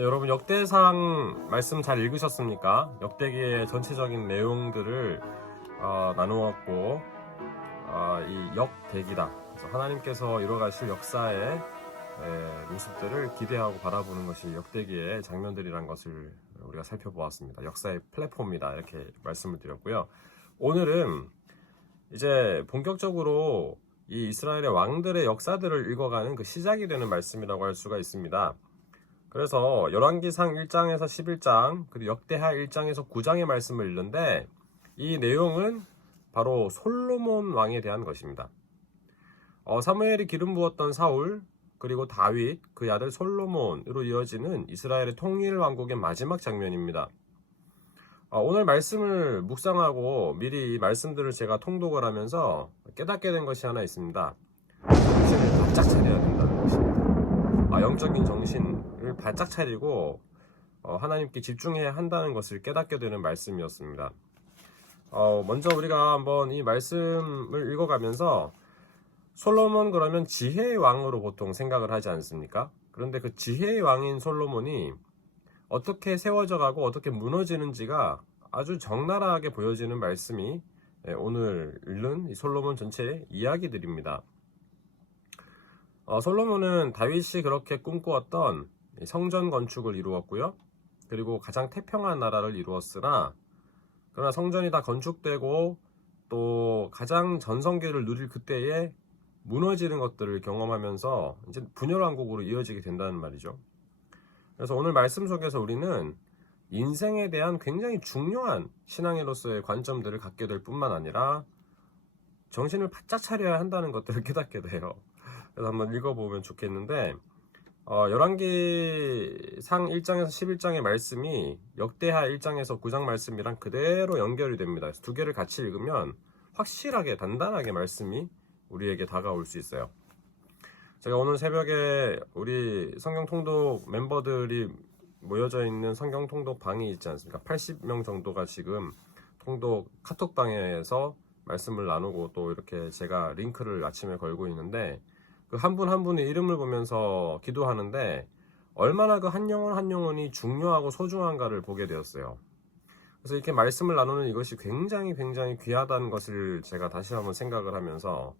네, 여러분 역대상 말씀 잘 읽으셨습니까? 역대기의 전체적인 내용들을 나누었고 이 역대기다. 그래서 하나님께서 이뤄가실 역사의 모습들을 기대하고 바라보는 것이 역대기의 장면들이란 것을 우리가 살펴보았습니다. 역사의 플랫폼이다 이렇게 말씀을 드렸고요. 오늘은 이제 본격적으로 이 이스라엘의 왕들의 역사들을 읽어가는 그 시작이 되는 말씀이라고 할 수가 있습니다. 그래서 열왕기상 1장에서 11장 그리고 역대하 1장에서 9장의 말씀을 읽는데 이 내용은 바로 솔로몬 왕에 대한 것입니다. 사무엘이 기름 부었던 사울 그리고 다윗 그 아들 솔로몬으로 이어지는 이스라엘의 통일 왕국의 마지막 장면입니다. 오늘 말씀을 묵상하고 미리 이 말씀들을 제가 통독을 하면서 깨닫게 된 것이 하나 있습니다. 정신을 바짝 차려야 된다는 것입니다. 영적인 정신을 바짝 차리고 하나님께 집중해야 한다는 것을 깨닫게 되는 말씀이었습니다. 먼저 우리가 한번 이 말씀을 읽어가면서 솔로몬 그러면 지혜의 왕으로 보통 생각을 하지 않습니까? 그런데 그 지혜의 왕인 솔로몬이 어떻게 세워져 가고 어떻게 무너지는지가 아주 적나라하게 보여지는 말씀이 오늘 읽는 이 솔로몬 전체의 이야기들입니다. 솔로몬은 다윗이 그렇게 꿈꾸었던 성전 건축을 이루었고요. 그리고 가장 태평한 나라를 이루었으나 그러나 성전이 다 건축되고 또 가장 전성기를 누릴 그때에 무너지는 것들을 경험하면서 이제 분열왕국으로 이어지게 된다는 말이죠. 그래서 오늘 말씀 속에서 우리는 인생에 대한 굉장히 중요한 신앙인으로서의 관점들을 갖게 될 뿐만 아니라 정신을 바짝 차려야 한다는 것들을 깨닫게 돼요. 그래서 한번 읽어보면 좋겠는데 열왕기상 1장에서 11장의 말씀이 역대하 1장에서 9장 말씀이랑 그대로 연결이 됩니다. 그래서 두 개를 같이 읽으면 확실하게 단단하게 말씀이 우리에게 다가올 수 있어요. 제가 오늘 새벽에 우리 성경 통독 멤버들이 모여져 있는 성경 통독 방이 있지 않습니까? 80명 정도가 지금 통독 카톡방에서 말씀을 나누고 또 이렇게 제가 링크를 아침에 걸고 있는데 그 한 분 한 분의 이름을 보면서 기도하는데 얼마나 그 한 영혼 한 영혼이 중요하고 소중한가를 보게 되었어요. 그래서 이렇게 말씀을 나누는 이것이 굉장히 귀하다는 것을 제가 다시 한번 생각을 하면서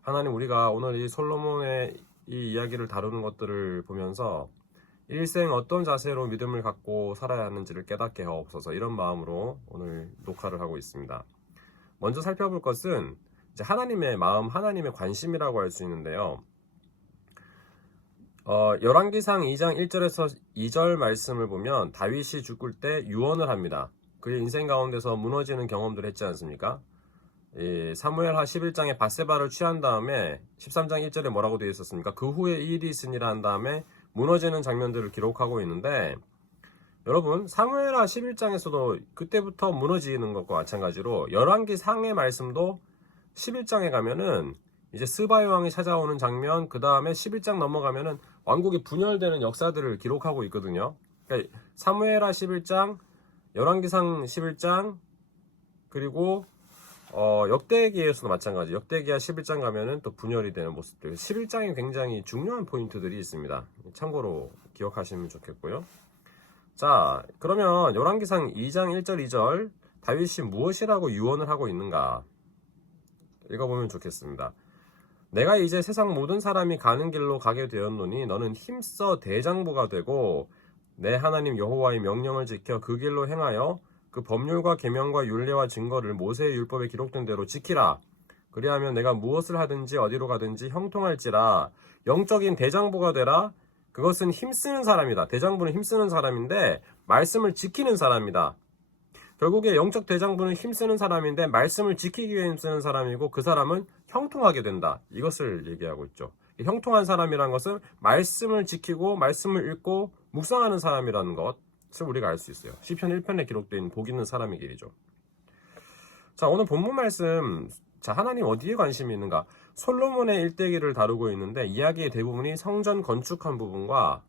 하나님 우리가 오늘 이 솔로몬의 이 이야기를 다루는 것들을 보면서 일생 어떤 자세로 믿음을 갖고 살아야 하는지를 깨닫게 하옵소서 이런 마음으로 오늘 녹화를 하고 있습니다. 먼저 살펴볼 것은 이제 하나님의 마음, 하나님의 관심이라고 할 수 있는데요. 열왕기상 2장 1절에서 2절 말씀을 보면 다윗이 죽을 때 유언을 합니다. 그의 인생 가운데서 무너지는 경험들을 했지 않습니까? 사무엘하 11장에 밧세바를 취한 다음에 13장 1절에 뭐라고 되어 있었습니까? 그 후에 이 일이 있으니라 한 다음에 무너지는 장면들을 기록하고 있는데 여러분 사무엘하 11장에서도 그때부터 무너지는 것과 마찬가지로 열왕기상의 말씀도 11장에 가면은 이제 스바의 왕이 찾아오는 장면 그 다음에 11장 넘어가면은 왕국이 분열되는 역사들을 기록하고 있거든요. 그러니까 사무엘하 11장, 열왕기상 11장 그리고 역대기에서도 마찬가지. 역대기하 11장 가면은 또 분열이 되는 모습들. 11장에 굉장히 중요한 포인트들이 있습니다. 참고로 기억하시면 좋겠고요. 자, 그러면 열왕기상 2장 1절 2절 다윗이 무엇이라고 유언을 하고 있는가? 읽어보면 좋겠습니다. 내가 이제 세상 모든 사람이 가는 길로 가게 되었노니 너는 힘써 대장부가 되고 내 하나님 여호와의 명령을 지켜 그 길로 행하여 그 법률과 계명과 율례와 증거를 모세의 율법에 기록된 대로 지키라. 그리하면 내가 무엇을 하든지 어디로 가든지 형통할지라. 영적인 대장부가 되라. 그것은 힘쓰는 사람이다. 대장부는 힘쓰는 사람인데 말씀을 지키는 사람이다. 결국에 영적 대장부는 힘쓰는 사람인데 말씀을 지키기 위해 힘쓰는 사람이고 그 사람은 형통하게 된다. 이것을 얘기하고 있죠. 형통한 사람이란 것은 말씀을 지키고 말씀을 읽고 묵상하는 사람이라는 것을 우리가 알 수 있어요. 시편 1편에 기록된 복 있는 사람의 길이죠. 자, 오늘 본문 말씀, 자, 하나님 어디에 관심이 있는가? 솔로몬의 일대기를 다루고 있는데 이야기의 대부분이 성전 건축한 부분과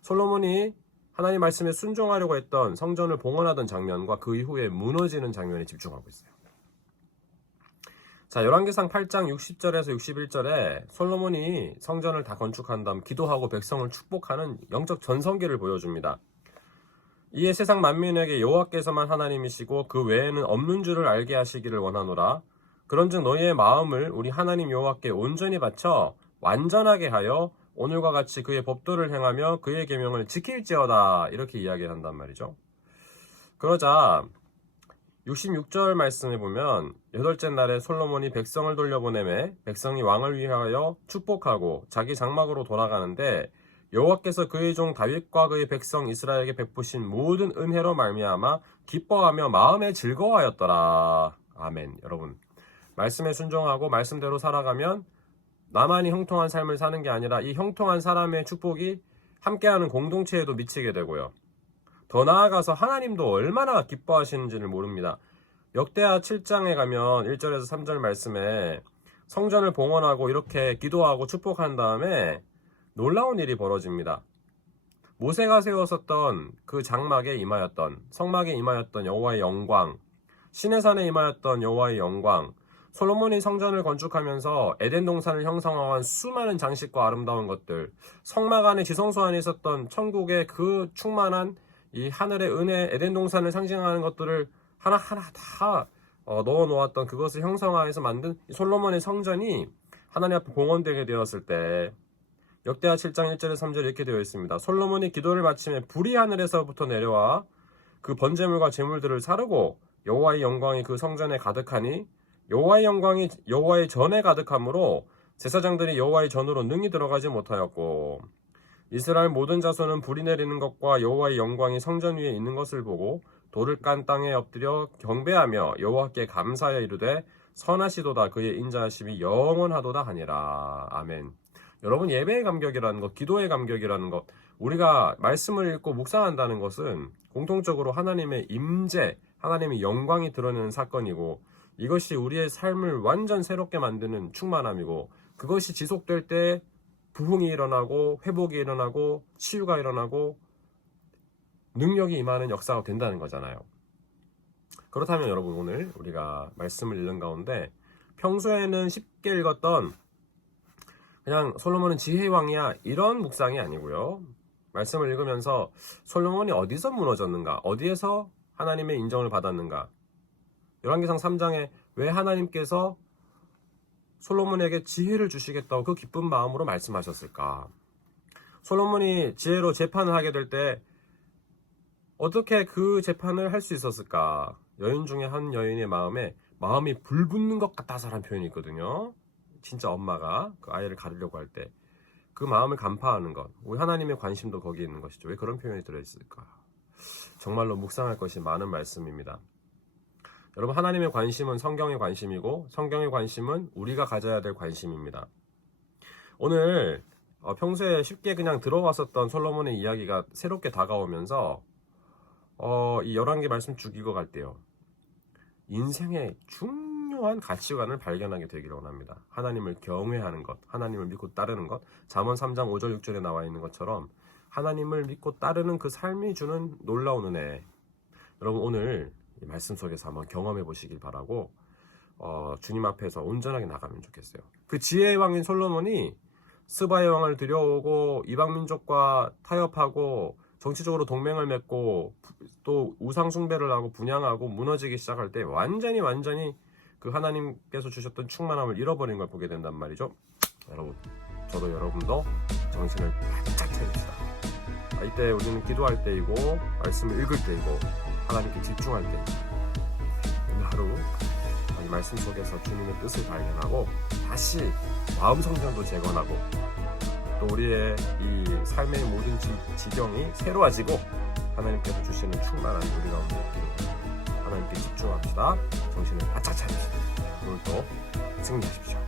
솔로몬이 하나님 말씀에 순종하려고 했던 성전을 봉헌하던 장면과 그 이후에 무너지는 장면에 집중하고 있어요. 자, 열왕기상 8장 60절에서 61절에 솔로몬이 성전을 다 건축한 다음 기도하고 백성을 축복하는 영적 전성기를 보여줍니다. 이에 세상 만민에게 여호와께서만 하나님이시고 그 외에는 없는 줄을 알게 하시기를 원하노라. 그런즉 너희의 마음을 우리 하나님 여호와께 온전히 바쳐 완전하게 하여 오늘과 같이 그의 법도를 행하며 그의 계명을 지킬지어다. 이렇게 이야기를 한단 말이죠. 그러자 66절 말씀에 보면 여덟째 날에 솔로몬이 백성을 돌려보내매 백성이 왕을 위하여 축복하고 자기 장막으로 돌아가는데 여호와께서 그의 종 다윗과 그의 백성 이스라엘에게 베푸신 모든 은혜로 말미암아 기뻐하며 마음에 즐거워하였더라. 아멘. 여러분, 말씀에 순종하고 말씀대로 살아가면 나만이 형통한 삶을 사는 게 아니라 이 형통한 사람의 축복이 함께하는 공동체에도 미치게 되고요. 더 나아가서 하나님도 얼마나 기뻐하시는지를 모릅니다. 역대하 7장에 가면 1절에서 3절 말씀에 성전을 봉헌하고 이렇게 기도하고 축복한 다음에 놀라운 일이 벌어집니다. 모세가 세웠었던 그 장막에 임하였던, 성막에 임하였던 여호와의 영광, 시내산에 임하였던 여호와의 영광, 솔로몬이 성전을 건축하면서 에덴 동산을 형성한 수많은 장식과 아름다운 것들, 성막 안에 지성소 안에 있었던 천국의 그 충만한 이 하늘의 은혜, 에덴 동산을 상징하는 것들을 하나하나 다 넣어 놓았던 그것을 형성화해서 만든 솔로몬의 성전이 하나님 앞에 봉헌되게 되었을 때 역대하 7장 1절에 3절에 이렇게 되어 있습니다. 솔로몬이 기도를 마치며 불이 하늘에서부터 내려와 그 번제물과 제물들을 사르고 여호와의 영광이 그 성전에 가득하니 여호와의 영광이 여호와의 전에 가득하므로 제사장들이 여호와의 전으로 능히 들어가지 못하였고 이스라엘 모든 자손은 불이 내리는 것과 여호와의 영광이 성전 위에 있는 것을 보고 돌을 깐 땅에 엎드려 경배하며 여호와께 감사하여 이르되 선하시도다 그의 인자하심이 영원하도다 하니라. 아멘. 여러분, 예배의 감격이라는 것, 기도의 감격이라는 것, 우리가 말씀을 읽고 묵상한다는 것은 공통적으로 하나님의 임재, 하나님의 영광이 드러내는 사건이고 이것이 우리의 삶을 완전 새롭게 만드는 충만함이고 그것이 지속될 때 부흥이 일어나고 회복이 일어나고 치유가 일어나고 능력이 임하는 역사가 된다는 거잖아요. 그렇다면 여러분, 오늘 우리가 말씀을 읽는 가운데 평소에는 쉽게 읽었던 그냥 솔로몬은 지혜의 왕이야 이런 묵상이 아니고요. 말씀을 읽으면서 솔로몬이 어디서 무너졌는가, 어디에서 하나님의 인정을 받았는가, 열왕기상 3장에 왜 하나님께서 솔로몬에게 지혜를 주시겠다고 그 기쁜 마음으로 말씀하셨을까? 솔로몬이 지혜로 재판을 하게 될 때 어떻게 그 재판을 할 수 있었을까? 여인 중에 한 여인의 마음이 불붙는 것 같다라는 표현이 있거든요. 진짜 엄마가 그 아이를 가르려고 할 때 그 마음을 간파하는 것, 우리 하나님의 관심도 거기에 있는 것이죠. 왜 그런 표현이 들어있을까? 정말로 묵상할 것이 많은 말씀입니다. 여러분, 하나님의 관심은 성경의 관심이고 성경의 관심은 우리가 가져야 될 관심입니다. 오늘 평소에 쉽게 그냥 들어왔었던 솔로몬의 이야기가 새롭게 다가오면서 이 11개 말씀 쭉 읽어갈 때요, 인생의 중요한 가치관을 발견하게 되기를 원합니다. 하나님을 경외하는 것, 하나님을 믿고 따르는 것, 잠언 3장 5절 6절에 나와 있는 것처럼 하나님을 믿고 따르는 그 삶이 주는 놀라운 은혜, 여러분 오늘 이 말씀 속에서 한번 경험해 보시길 바라고 주님 앞에서 온전하게 나가면 좋겠어요. 그 지혜의 왕인 솔로몬이 스바의 왕을 들여오고 이방민족과 타협하고 정치적으로 동맹을 맺고 또 우상 숭배를 하고 분향하고 무너지기 시작할 때 완전히 그 하나님께서 주셨던 충만함을 잃어버린 걸 보게 된단 말이죠. 여러분, 저도 여러분도 정신을 바짝 차립시다. 이때 우리는 기도할 때이고 말씀을 읽을 때이고 하나님께 집중할 때, 오늘 하루 이 말씀 속에서 주님의 뜻을 발견하고 다시 마음 성장도 재건하고 또 우리의 이 삶의 모든 지경이 새로워지고 하나님께서 주시는 충만한 우리 가운데 있기를 하나님께 집중합시다. 정신을 바짝 차립시다. 오늘도 승리하십시오.